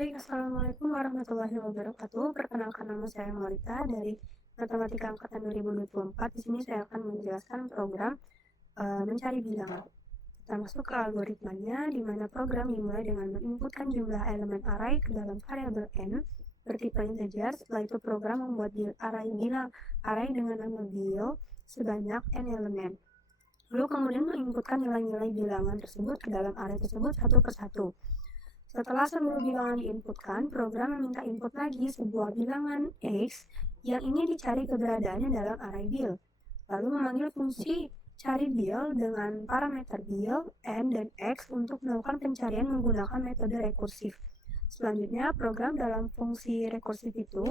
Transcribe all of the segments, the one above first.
Baik, Assalamualaikum warahmatullahi wabarakatuh. Perkenalkan, nama saya Molita dari Matematika Angkatan 2024. Di sini saya akan menjelaskan program mencari bilangan. Kita masuk ke algoritmanya, di mana program dimulai dengan menginputkan jumlah elemen array ke dalam variabel n bertipe integer. Setelah itu program membuat array dengan nama bil sebanyak n elemen. Lalu kemudian menginputkan nilai-nilai bilangan tersebut ke dalam array tersebut satu persatu. Setelah seluruh bilangan diinputkan, program meminta input lagi sebuah bilangan x yang ingin dicari keberadaannya dalam array bil. Lalu memanggil fungsi cari bil dengan parameter bil, n, dan x untuk melakukan pencarian menggunakan metode rekursif. Selanjutnya, program dalam fungsi rekursif itu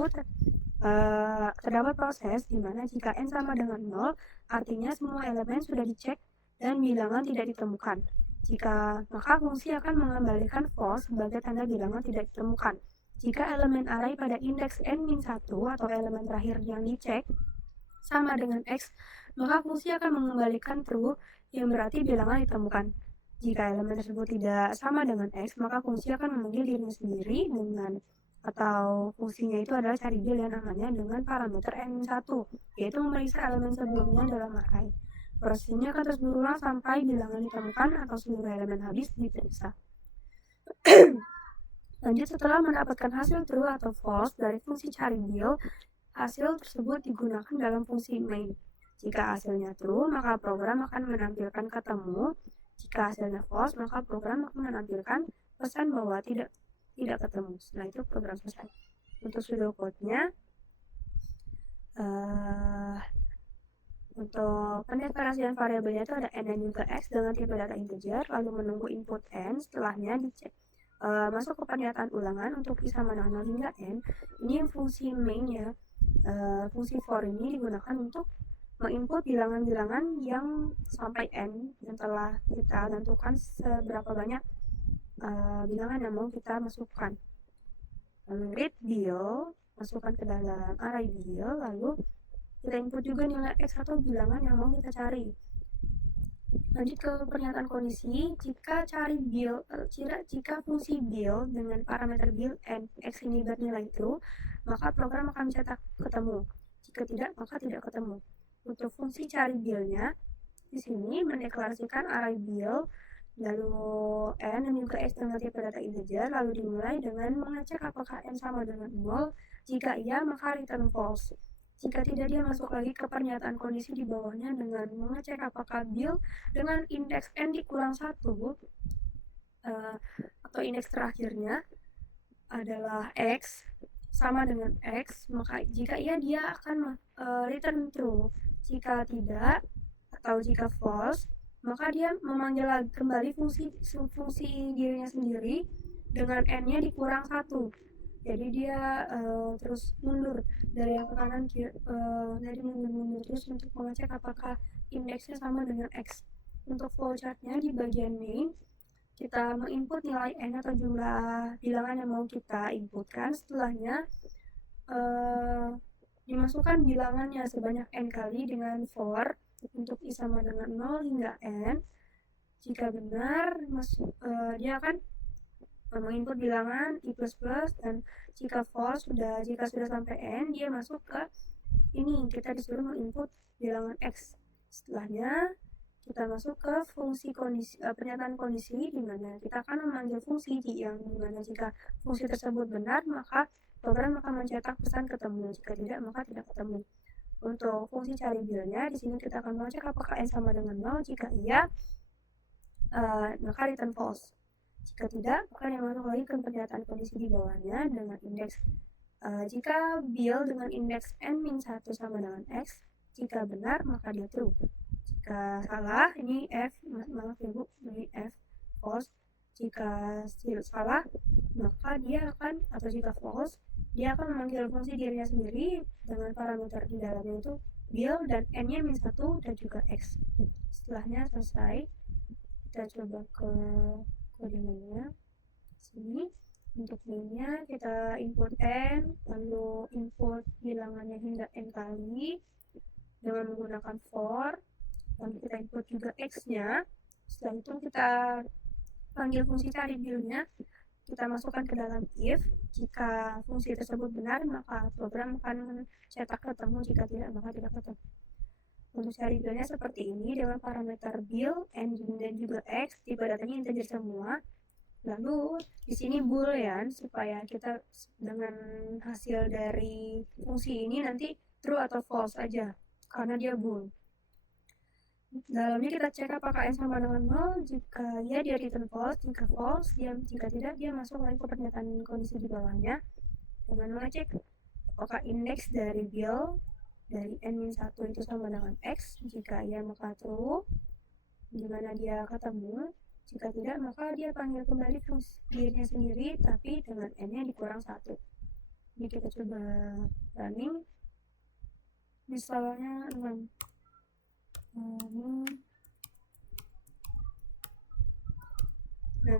terdapat proses di mana jika n sama dengan 0, artinya semua elemen sudah dicek dan bilangan tidak ditemukan. Maka fungsi akan mengembalikan false sebagai tanda bilangan tidak ditemukan. Jika elemen array pada indeks n-1 atau elemen terakhir yang dicek sama dengan x, maka fungsi akan mengembalikan true yang berarti bilangan ditemukan. Jika elemen tersebut tidak sama dengan x, maka fungsi akan memanggil dirinya sendiri atau fungsinya itu adalah cari bil yang namanya dengan parameter n-1, yaitu memeriksa elemen sebelumnya dalam array. Prosesnya akan terus berulang sampai bilangan ditemukan atau seluruh elemen habis diperiksa. Lanjut, setelah mendapatkan hasil true atau false dari fungsi cari bil, hasil tersebut digunakan dalam fungsi main. Jika hasilnya true, maka program akan menampilkan ketemu. Jika hasilnya false, maka program akan menampilkan pesan bahwa tidak ketemu. Setelah itu program selesai. Untuk pseudocode-nya, untuk pendeklarasian variabelnya itu ada n dan juga x dengan tipe data integer, lalu menunggu input n, setelahnya dicek masuk ke pernyataan ulangan untuk i sama dengan 0 hingga n. Ini fungsi main ya. Fungsi for ini digunakan untuk menginput bilangan-bilangan yang sampai n yang telah kita tentukan seberapa banyak bilangan yang mau kita masukkan. Lalu read bil, masukkan ke dalam array bil, lalu kita input juga nilai x atau bilangan yang mau kita cari. Lanjut ke pernyataan kondisi. Jika fungsi bil dengan parameter bil n x ini bernilai true, maka program akan mencetak ketemu. Jika tidak, maka tidak ketemu. Untuk fungsi cari bilnya, di sini mendeklarasikan array bil, lalu n dan juga x dengan tipe data integer, lalu dimulai dengan mengecek apakah n sama dengan 0. Jika iya, maka return false. Jika tidak, dia masuk lagi ke pernyataan kondisi di bawahnya dengan mengecek apakah bil dengan indeks n dikurang 1 atau indeks terakhirnya adalah x sama dengan x, maka jika iya dia akan return true. Jika tidak atau jika false, maka dia memanggil kembali fungsi dirinya sendiri dengan n-nya dikurang 1. Jadi dia terus mundur dari yang ke kanan, jadi mundur terus untuk mengecek apakah indeksnya sama dengan x. Untuk flowchartnya di bagian main, kita menginput nilai n atau jumlah bilangan yang mau kita inputkan. Setelahnya dimasukkan bilangannya sebanyak n kali dengan for untuk i sama dengan 0 hingga n. Jika benar, dia akan menginput bilangan i++, dan jika false, jika sudah sampai n, dia masuk ke ini, kita disuruh menginput bilangan x. Setelahnya kita masuk ke fungsi pernyataan kondisi, di mana kita akan memanggil fungsi yang dimana jika fungsi tersebut benar, maka program akan mencetak pesan ketemu. Jika tidak, maka tidak ketemu. Untuk fungsi cari bilnya, di sini kita akan mengecek apakah n sama dengan 0. Jika iya, maka return false. Jika tidak, maka dia masuk lagi ke pernyataan kondisi di bawahnya dengan indeks. Jika bil dengan indeks n-1 sama dengan x, jika benar maka dia true. Jika salah, ini f, maaf ibu, ini f, false. Jika salah, maka dia akan, atau jika false, dia akan memanggil fungsi dirinya sendiri dengan parameter di dalamnya itu bil dan n-nya -1 dan juga x. Setelahnya selesai, kita coba ke kodenya. Sini untuk mainnya kita input n, lalu input bilangannya hingga n kali dengan menggunakan for, lalu kita input juga x nya. Setelah itu kita panggil fungsi cari bilnya, kita masukkan ke dalam if. Jika fungsi tersebut benar, maka program akan cetak ketemu, jika tidak, maka tidak ketemu. Untuk cari billnya seperti ini, dengan parameter bill, n, dan juga x, tipe datanya integer semua. Lalu di sini boolean, supaya kita dengan hasil dari fungsi ini nanti true atau false aja, karena dia bool. Dalamnya kita cek apakah n sama dengan 0, jika ya dia return false, jika false, jika tidak dia masuk lagi ke pernyataan kondisi di bawahnya dengan mengecek apakah indeks dari bill dari n-1 itu sama dengan x, jika ya maka true, dimana dia ketemu, jika tidak maka dia panggil kembali fungsi dirinya sendiri tapi dengan n-nya dikurang 1. Jadi kita coba running, misalnya 6. Nah,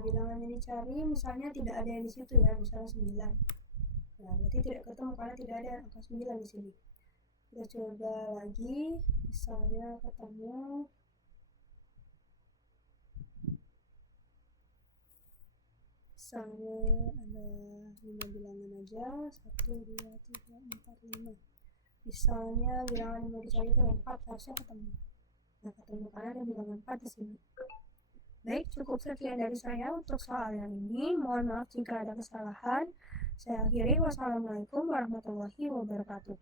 bilangan yang dicari misalnya tidak ada yang di situ ya, misalnya 9. Nah, berarti tidak ketemu karena tidak ada angka 9 di sini. Kita coba lagi, misalnya ketemu misalnya ada 5 bilangan aja, 1, 2, 3, 4, 5. Misalnya bilangan yang mau dicari itu 4, harusnya ketemu. Nah, ketemu karena ada bilangan 4 di sini. Baik, cukup sekian dari saya untuk soal yang ini. Mohon maaf jika ada kesalahan. Saya akhiri. Wassalamualaikum warahmatullahi wabarakatuh.